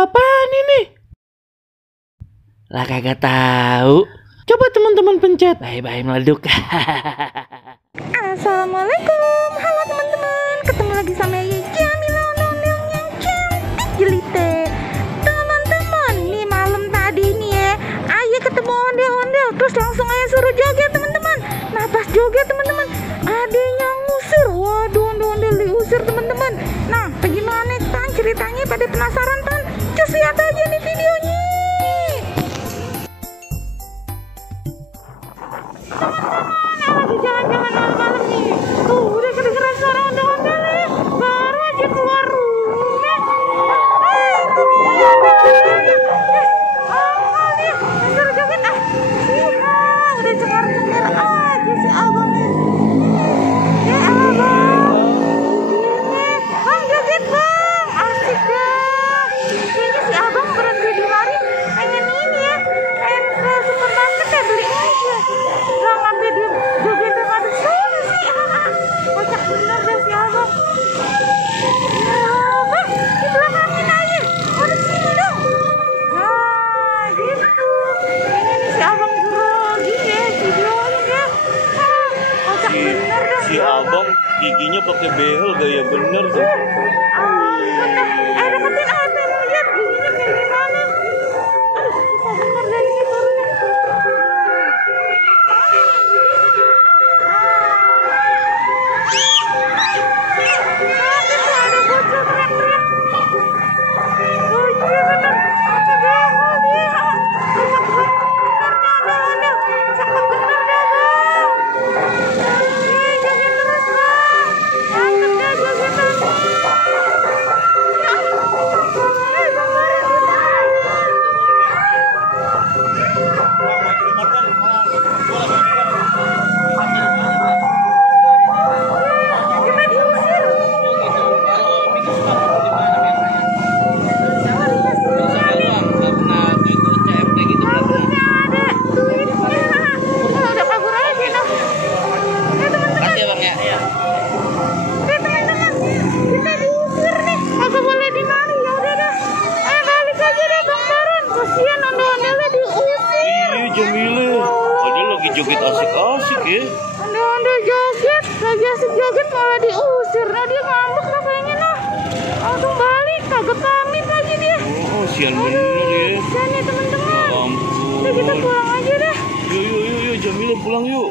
apaan ini? Lah kagak tahu. Coba teman-teman pencet. Bye-bye meleduk. Assalamualaikum, halo teman-teman. Ketemu lagi sama Ye Jamila Ondel-ondel yang cantik jelite. Teman-teman, nih malam tadi nih ya, Aye ketemu ondel-ondel, terus langsung Aye suruh joget teman-teman. Nah pas joget teman-teman, adanya ngusir. Waduh, ondel-ondel diusir teman-teman. Nah bagaimana tan ceritanya, pada penasaran tan? Cus lihat aja nih videonya. Lagi jalan-jalan malam-malam nih. Tuh udah kedengeran suara ondel-ondel nih. Baru aja keluar rumah. Itu dia ondel-ondel. Angkal nih, suruh joget ah. Udah cengar-cengir aja si abang nih. Ya abang. Ini bang joget bang, asik dah. Kayaknya si abang berhenti di mari pengen ini ya, pengen ke supermarket ya beli aja. Lah ngambil dia joget pada sana sih. Kocak bener deh si abang. Ya bang, di belakangin aja. Ada sini dong. Nah gitu. Kayaknya nih si abang grogi ya, videonya ya. Kocak bener dah. Si abang giginya pakai behel gaya bener tuh. Bener. Deketin aja lihat giginya kayak gimana. Aduh, susah bener dari ini turunnya. Ada bocil teriak-teriak. Oh iya bener. Apa behel dia? Cakep bener dah, cakep bener dah bang. Joget terus bang. Mantep dah jogetannya. Kita diusir. Harusnya ada duitnya. Udah kabur aja dong. Teman-teman. Teman-teman, kita diusir nih. Kagak boleh di mari. Ya udah dah. Balik aja deh Bang Baron. Kasihan ondel-ondelnya diusir. Iya Jamila, padahal lagi joget asik-asik ya. Ondel-ondel joget, lagi asik joget malah diusir. Nah dia ngambek lah kayaknya nah. Langsung balik, kagak pamit lagi dia. Oh, sian bener ya. Kasihan nih teman-teman. Ya ampun. Udah kita pulang aja dah. Yuk Jamila pulang yuk.